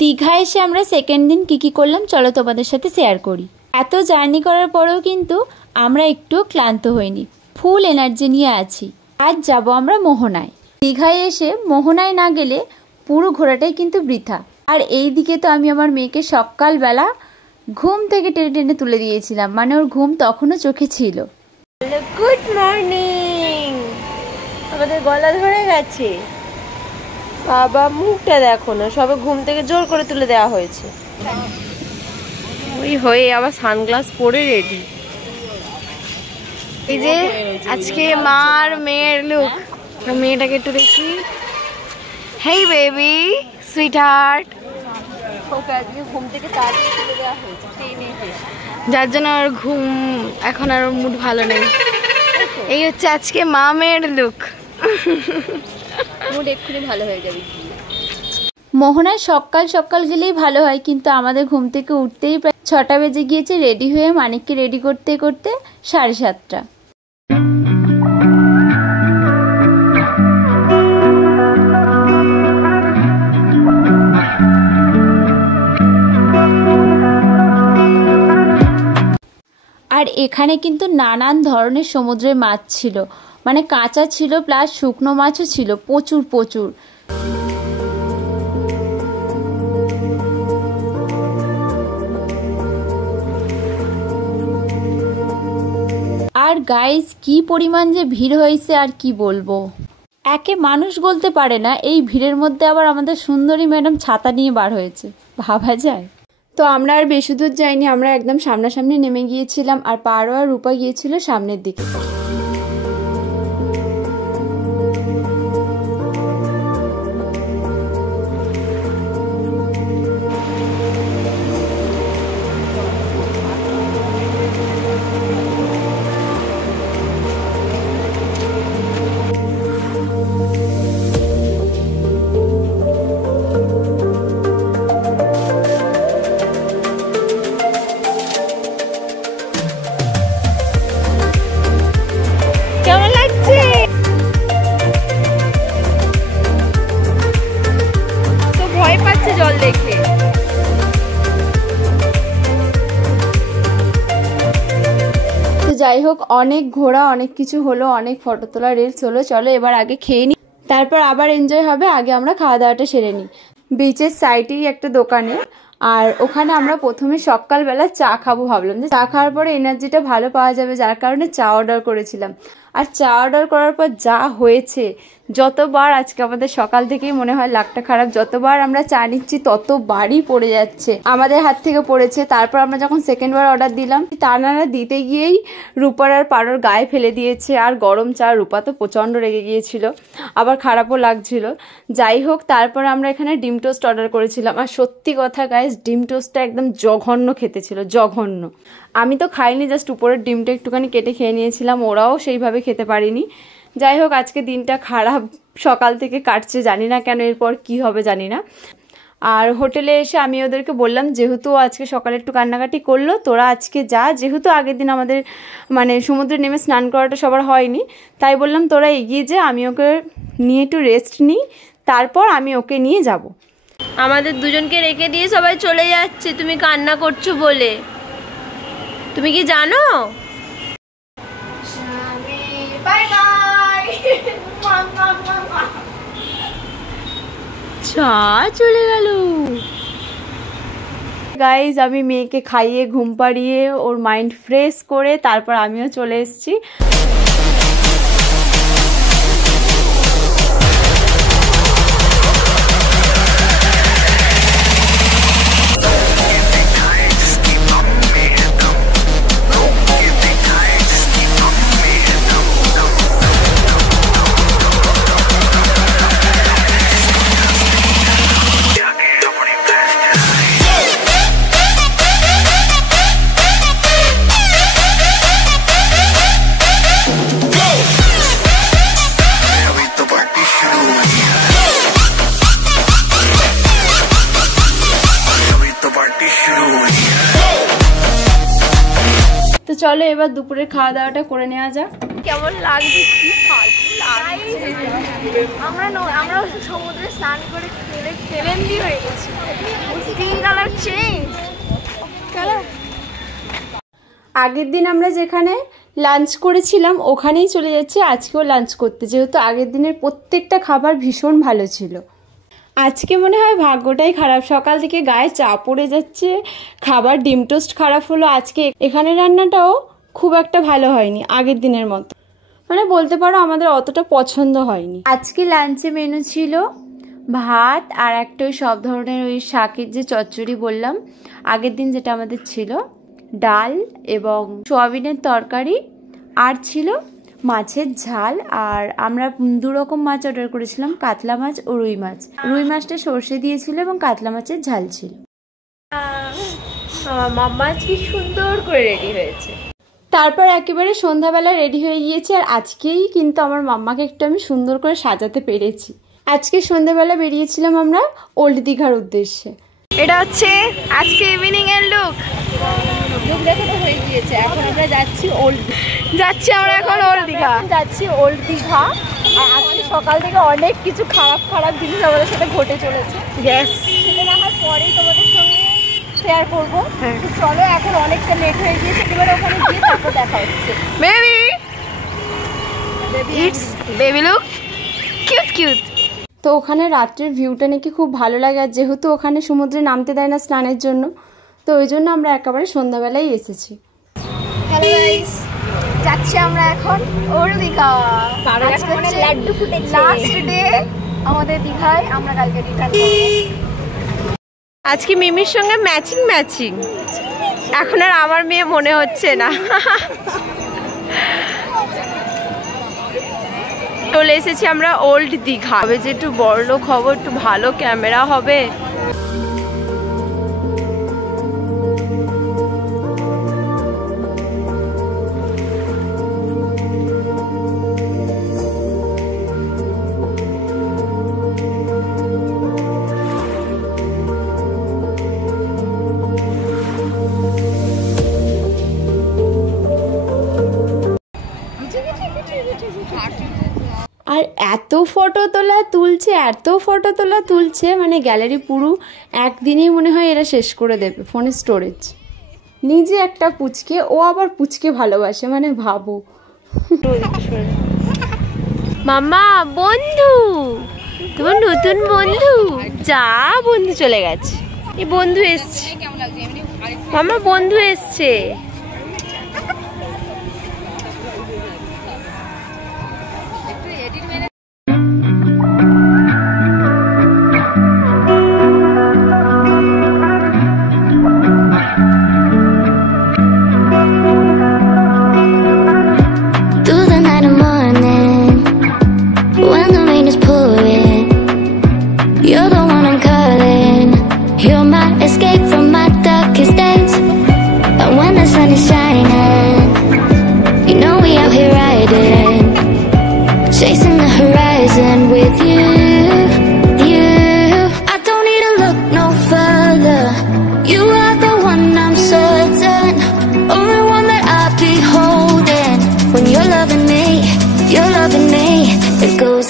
দীঘা এসে আমরা সেকেন্ড দিন কি করলাম চলো তোমাদের সাথে শেয়ার করি। এত জার্নি করার পরেও কিন্তু আমরা একটু ক্লান্ত হইনি, ফুল এনার্জি নিয়ে আছি। আজ যাব আমরা মোহনায়। দীঘায় এসে মোহনায় না গেলে পুরো ঘোরাটাই কিন্তু বৃথা। আর এই দিকে তো আমি আমার মেয়েকে সকালবেলা ঘুম থেকে টেনে টেনে তুলে দিয়েছিলাম, মানে ওর ঘুম তখনও চোখে ছিল। Good morning. আমাদের গলা ধরে গেছে, বাবা মুখটা দেখো না, সবে ঘুম থেকে জোর করে তুলে দেওয়া হয়েছে। ওই হয়ে আবার সানগ্লাস পরে রেডি। এই যে আজকে মার মেয়ের লুক, মেয়েটাকে একটু দেখি। হেই বেবি সুইট হার্ট। ওকে আজকে ঘুম থেকে তাড়াতাড়ি তুলে দেওয়া হয়েছে ট্রেনে, যার জন্য আর ঘুম এখন আর মুড ভালো নেই। এই হচ্ছে আজকে মা মেয়ের লুক। মুড এক্ষুনি ভালো হয়ে যাবে। মোহনায় সকাল সকাল গেলেই ভালো হয়, কিন্তু আমাদের ঘুম থেকে উঠতেই প্রায় 6টা বেজে গিয়েছে। রেডি হয়ে মানিককে রেডি করতে করতে 7:30। আর এখানে কিন্তু নানান ধরনের সমুদ্রের মাছ ছিল, মানে কাঁচা ছিল প্লাস শুকনো মাছও ছিল প্রচুর প্রচুর। আর গাইস কি পরিমাণ যে ভিড় হয়েছে আর কি বলবো, একে মানুষ বলতে পারে না। এই ভিড়ের মধ্যে আবার আমাদের সুন্দরী ম্যাডাম ছাতা নিয়ে বার হয়েছে, ভাবা যায়। তো আমরা আর বেশি দূর যাইনি, আমরা একদম সামনাসামনি নেমে গিয়েছিলাম। আর পারো আর রূপা গিয়েছিল সামনের দিকে। যাই হোক, অনেক ঘোরা, অনেক কিছু হলো, অনেক ফটো তোলা, রিলস হলো। চলো এবার আগে খেয়ে নিই, তারপর আবার এনজয় হবে। আগে আমরা খাওয়া দাওয়াটা সেরে নিই বিচের সাইডেই একটা দোকানে। আর ওখানে আমরা প্রথমে সকালবেলা চা খাবো ভাবলাম, যে চা খাওয়ার পরে এনার্জিটা ভালো পাওয়া যাবে, যার কারণে চা অর্ডার করেছিলাম। আর চা অর্ডার করার পর যা হয়েছে, যতবার আজকে আমাদের সকাল থেকেই মনে হয় লাকটা খারাপ, যতবার আমরা চা নিচ্ছি ততবারই পড়ে যাচ্ছে, আমাদের হাত থেকে পড়েছে। তারপর আমরা যখন সেকেন্ডবার অর্ডার দিলাম, তারা দিতে গিয়েই রূপার আর পারোর গায়ে ফেলে দিয়েছে। আর গরম চা, রূপা তো প্রচণ্ড রেগে গিয়েছিল, আবার খারাপও লাগছিল। যাই হোক, তারপর আমরা এখানে ডিম টোস্ট অর্ডার করেছিলাম। আর সত্যি কথা গাইস, ডিম টোস্টটা একদম জঘন্য খেতে ছিল, জঘন্য। আমি তো খাইনি, জাস্ট উপরের ডিমটা একটুখানি কেটে খেয়ে নিয়েছিলাম, ওরাও সেইভাবে খেতে পারিনি। যাই হোক, আজকে দিনটা খারাপ সকাল থেকে কাটছে, জানি না কেন, এরপর কি হবে জানি না। আর হোটেলে এসে আমি ওদেরকে বললাম, যেহেতু আজকে সকালে একটু কান্নাকাটি করলো, তোরা আজকে যা, যেহেতু আগের দিন আমাদের মানে সমুদ্রে নেমে স্নান করাটা সবার হয়নি, তাই বললাম তোরা এগিয়ে যা, আমি ওকে নিয়ে একটু রেস্ট নিই, তারপর আমি ওকে নিয়ে যাব। আমাদের দুজনকে রেখে দিয়ে সবাই চলে যাচ্ছে তুমি কান্না করছো বলে। তুমি কি জানো? Bye bye. চা চলে গেল। গাইজ, আমি মেয়েকে খাইয়ে ঘুম পাড়িয়ে ওর মাইন্ড ফ্রেশ করে তারপর আমিও চলে এসেছি। তো চলো এবার দুপুরের খাওয়া দাওয়াটা করে নেওয়া যাক। কেমন লাগছে, কি ফালতু লাগছে। আমরা সমুদ্রে স্নান করে কেলেন্দি হয়ে গেছি। Skin colour change. আগের দিন আমরা যেখানে লাঞ্চ করেছিলাম ওখানেই চলে যাচ্ছি আজকেও লাঞ্চ করতে, যেহেতু আগের দিনের প্রত্যেকটা খাবার ভীষণ ভালো ছিল। আজকে মনে হয় ভাগ্যটাই খারাপ, সকাল থেকে গায়ে চাপ পড়ে যাচ্ছে, খাবার ডিম টোস্ট খারাপ হলো। আজকে এখানে রান্নাটাও খুব একটা ভালো হয়নি আগের দিনের মতো, মানে বলতে পারো আমাদের অতটা পছন্দ হয়নি। আজকে লাঞ্চে মেনু ছিল ভাত আর একটা ওই সব ধরনের ওই শাকের যে চচ্চড়ি বললাম আগের দিন যেটা আমাদের ছিল, ডাল এবং সোয়াবিনের তরকারি, আর ছিল মাছের ঝাল। আর আমরা 2 রকম মাছ অর্ডার করেছিলাম, কাতলা মাছ ও রুই মাছ। রুই মাছটা সর্ষে দিয়েছিল এবং কাতলা মাছের ঝাল ছিল। মাম্মা কি সুন্দর করে রেডি হয়েছে। তারপর একেবারে সন্ধ্যাবেলা রেডি হয়ে গিয়েছি, আর আজকেই কিন্তু আমার মাম্মাকে একটু আমি সুন্দর করে সাজাতে পেরেছি। আজকে সন্ধ্যাবেলা বেরিয়েছিলাম আমরা ওল্ড দীঘার উদ্দেশ্যে। এটা হচ্ছে আজকে ইভিনিং এর লুক। দেখে তো হয়ে গিয়েছে, এখন আমরা যাচ্ছি আমরা এখন ওল্ড দীঘা। আর আজকে সকাল থেকে অনেক কিছু খারাপ জিনিস আমাদের সাথে ঘটে চলেছে। সেটা না হয় পরেই তোমাদের সঙ্গে শেয়ার করবো। চলো, এখন অনেকটা লেট হয়ে গিয়েছে, এবার ওখানে গিয়ে তারপর দেখা হচ্ছে। Baby look cute. তো ওখানে রাত্রের ভিউটা নাকি খুব ভালো লাগে, আর যেহেতু ওখানে সমুদ্রে নামতে দেয় না স্নানের জন্য, তো ওই জন্য আমরা একেবারে সন্ধ্যাবেলায় এসেছি। হ্যালো গাইস, যাচ্ছি আমরা এখন ওল্ড দীঘা। লাড্ডু ফুটেছে, লাস্ট ডে আমাদের দীঘায়। আমরা কালকে রিটার্ন করব। আজকে মিমির সঙ্গে ম্যাচিং। এখন আর আমার মেয়ে মনে হচ্ছে না। চলে এসেছি আমরা ওল্ড দীঘা। হবে যে একটু বড়লোক হবো, একটু ভালো ক্যামেরা হবে। আর এত ফটো তোলা তুলছে মানে গ্যালারি পুরো একদিনেই মনে হয় এরা শেষ করে দেবে ফোনের স্টোরেজ। নিজে একটা পুচকে, ও আবার পুচকে ভালোবাসে, মানে ভাবো। মাম্মা বন্ধু, তোমার নতুন বন্ধু, যা বন্ধু চলে গেছে। এই বন্ধু এসছে মাম্মা, বন্ধু এসছে।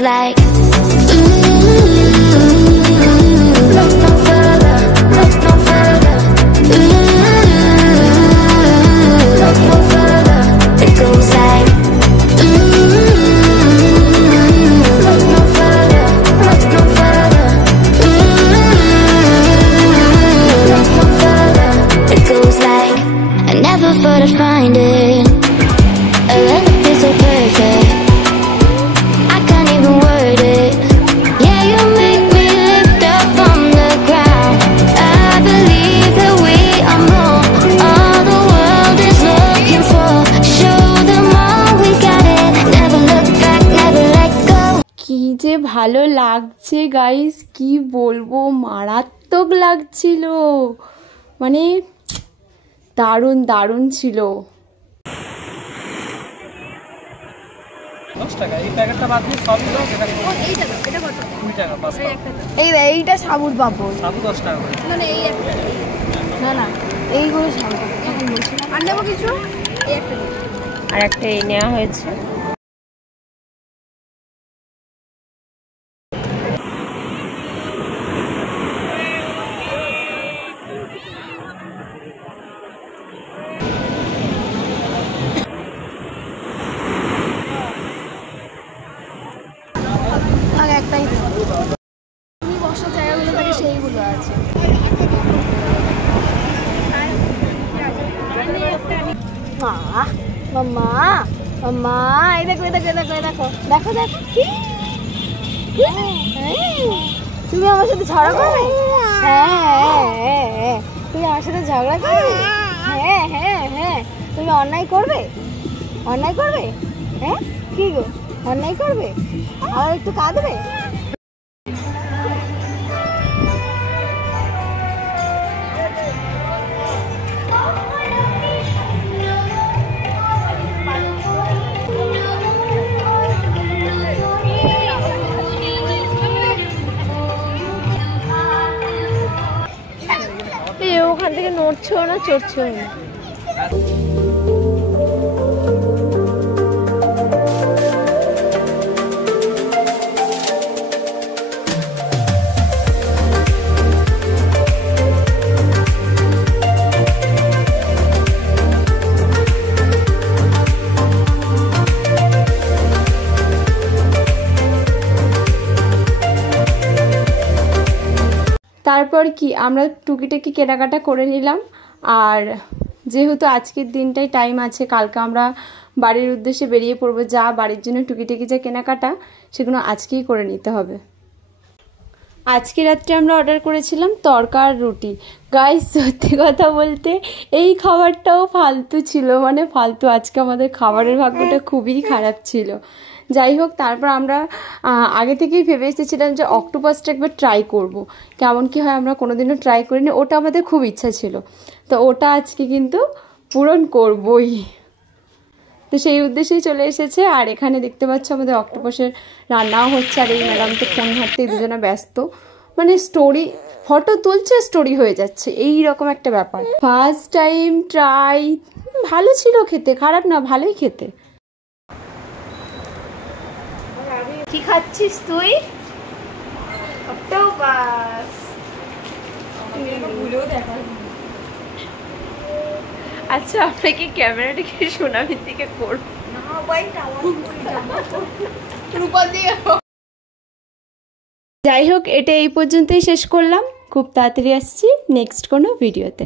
Like look no further, look no further. Look no further. It goes like look no further, look no further. Look no further. It goes like I never thought I'd find it. A love that feels so perfect. যে ভালো লাগছে guys, কি বলবো, মারাত্মক লাগছিল, মানে দারুণ ছিল। 10 টাকা এই প্যাকেটটা বাদ দিয়ে সবই দাও। এটা কত? 2 টাকা পাঁচটা। এইটা সাবুর পাপড়। সাবু 10 টাকা করে। মানে এই একটা না এইগুলো সাবু। এখন বলছি না আর নেব কিছু, এই একটা আর একটা এই নেওয়া হয়েছে। একটাই বসার জায়গাগুলো থাকে সেইগুলো আছে। মাম্মা মাম্মা এই দেখো এই দেখো দেখো দেখো দেখো দেখো কি তুমি আমার সাথে ঝগড়া করবে? হ্যাঁ তুমি আমার সাথে ঝগড়া করবে? হ্যাঁ হ্যাঁ হ্যাঁ তুমি অন্যায় করবে? অন্যায় করবে? হ্যাঁ কি গো অন্যায় করবে? আর একটু কাঁদবে? ওখান থেকে নড়ছো না চড়ছো না। তারপর কি আমরা টুকিটাকি কেনাকাটা করে নিলাম। আর যেহেতু আজকের দিনটাই টাইম আছে, কালকে আমরা বাড়ির উদ্দেশ্যে বেরিয়ে পড়বো, যা বাড়ির জন্য টুকিটাকি যা কেনাকাটা সেগুলো আজকেই করে নিতে হবে। আজকে রাত্রে আমরা অর্ডার করেছিলাম তড়কা আর রুটি। গাইস সত্যি কথা বলতে এই খাবারটাও ফালতু ছিল, মানে ফালতু। আজকে আমাদের খাবারের ভাগ্যটা খুবই খারাপ ছিল। যাই হোক, তারপর আমরা আগে থেকেই ভেবে এসেছিলাম যে অক্টোপাসটা একবার ট্রাই করব, কেমন কি হয় আমরা কোনোদিনও ট্রাই করিনি। ওটা আমাদের খুব ইচ্ছা ছিল, তো ওটা আজকে কিন্তু পূরণ করবই। তো সেই উদ্দেশ্যেই চলে এসেছে। আর এখানে দেখতে পাচ্ছ আমাদের অক্টোপাসের রান্নাও হচ্ছে। আর এই ম্যাডাম তো ফোন ঘাটতে দুজনে ব্যস্ত, মানে স্টোরি ফটো তুলছে স্টোরি হয়ে যাচ্ছে, এই রকম একটা ব্যাপার। ফার্স্ট টাইম ট্রাই, ভালো ছিল খেতে, খারাপ না, ভালোই খেতে। কি খাচ্ছিস তুই? অক্টোপাস। আচ্ছা আপনি কি ক্যামেরাটাকে সোনামির দিকে করব না ভাই, রূপা দিয়ে। যাই হোক, এটা এই পর্যন্তই শেষ করলাম। খুব তাড়াতাড়ি আসছি নেক্সট কোনো ভিডিওতে।